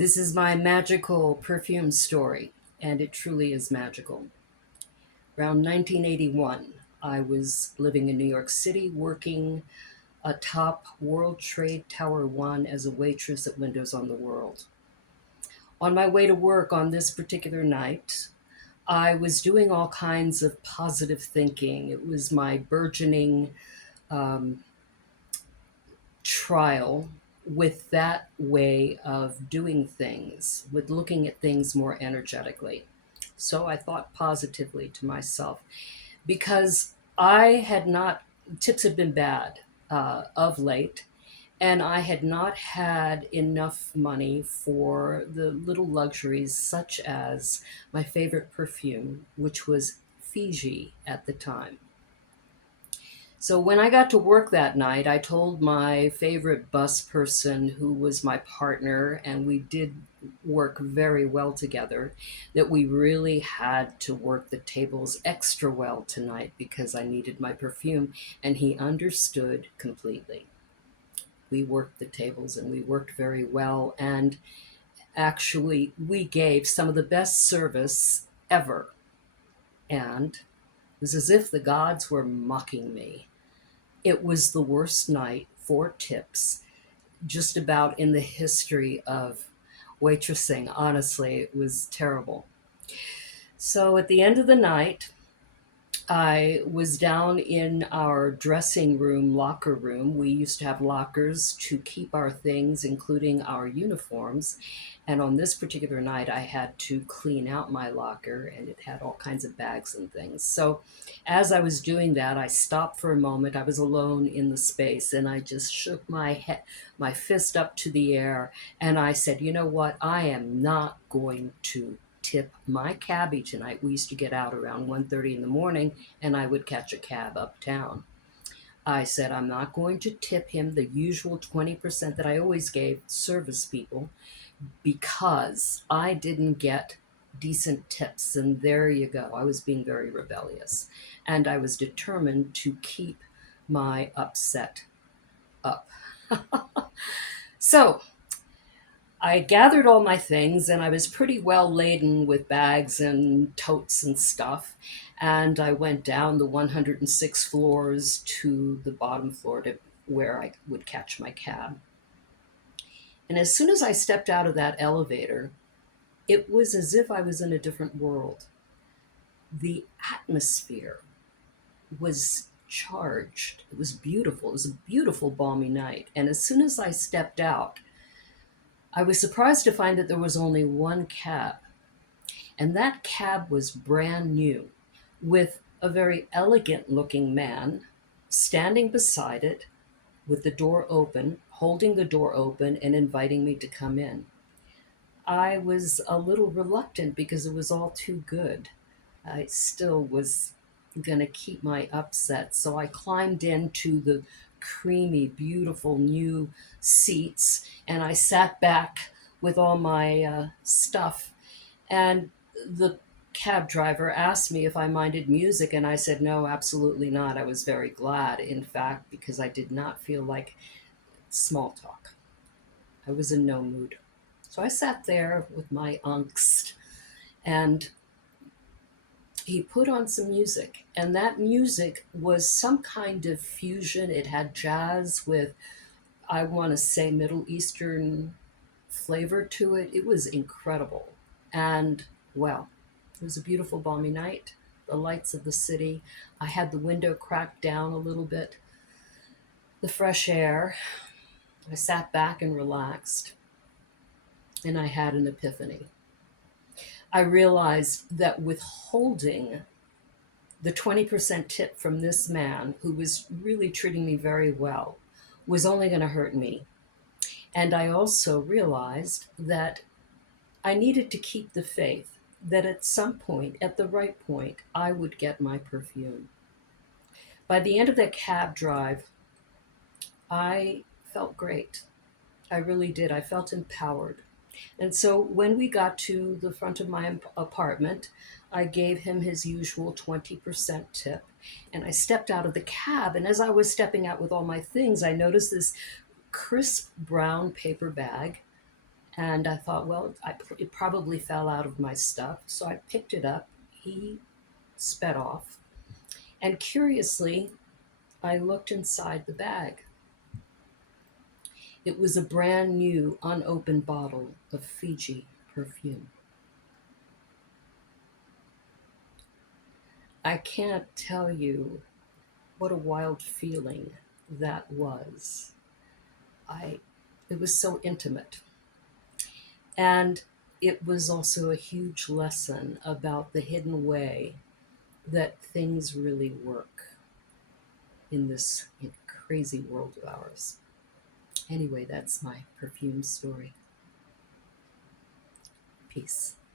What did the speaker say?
This is my magical perfume story, and it truly is magical. Around 1981, I was living in New York City working atop World Trade Tower 1 as a waitress at Windows on the World. On my way to work on this particular night, I was doing all kinds of positive thinking. It was my burgeoning um, trial with that way of doing things, with looking at things more energetically. So I thought positively to myself because I had not, tips had been bad of late, and I had not had enough money for the little luxuries such as my favorite perfume, which was Fiji at the time. So when I got to work that night, I told my favorite bus person who was my partner, and we did work very well together, that we really had to work the tables extra well tonight because I needed my perfume, and he understood completely. We worked the tables and we worked very well, and actually, we gave some of the best service ever. And it was as if the gods were mocking me. It was the worst night for tips just about in the history of waitressing. Honestly, it was terrible. So at the end of the night, I was down in our dressing room, locker room. We used to have lockers to keep our things, including our uniforms. And on this particular night, I had to clean out my locker, and it had all kinds of bags and things. So as I was doing that, I stopped for a moment. I was alone in the space, and I just shook my fist up to the air, and I said, "You know what? I am not going to tip my cabbie tonight." We used to get out around 1:30 in the morning, and I would catch a cab uptown. I said, "I'm not going to tip him the usual 20% that I always gave service people because I didn't get decent tips." And there you go. I was being very rebellious. And I was determined to keep my upset up. So I gathered all my things, and I was pretty well laden with bags and totes and stuff. And I went down the 106 floors to the bottom floor to where I would catch my cab. And as soon as I stepped out of that elevator, it was as if I was in a different world. The atmosphere was charged. It was beautiful. It was a beautiful, balmy night. And as soon as I stepped out, I was surprised to find that there was only one cab. And that cab was brand new, with a very elegant looking man standing beside it with the door open, holding the door open, and inviting me to come in. I was a little reluctant because it was all too good. I still was going to keep my upset. So I climbed into the creamy, beautiful new seats, and I sat back with all my stuff. And the cab driver asked me if I minded music, and I said, no, absolutely not. I was very glad, in fact, because I did not feel like small talk. I was in no mood. So I sat there with my angst, and he put on some music, and that music was some kind of fusion. It had jazz with, I want to say, Middle Eastern flavor to it. It was incredible. And well, it was a beautiful, balmy night. The lights of the city. I had the window cracked down a little bit. The fresh air. I sat back and relaxed, and I had an epiphany. I realized that withholding the 20% tip from this man who was really treating me very well was only going to hurt me. And I also realized that I needed to keep the faith that at some point, at the right point, I would get my perfume. By the end of that cab drive, I felt great. I really did. I felt empowered. And so when we got to the front of my apartment, I gave him his usual 20% tip. And I stepped out of the cab. And as I was stepping out with all my things, I noticed this crisp brown paper bag. And I thought, well, it probably fell out of my stuff. So I picked it up. He sped off. And curiously, I looked inside the bag. It was a brand new, unopened bottle of Fiji perfume. I can't tell you what a wild feeling that was. I it was so intimate. And it was also a huge lesson about the hidden way that things really work in this crazy world of ours. Anyway, that's my perfume story. Peace.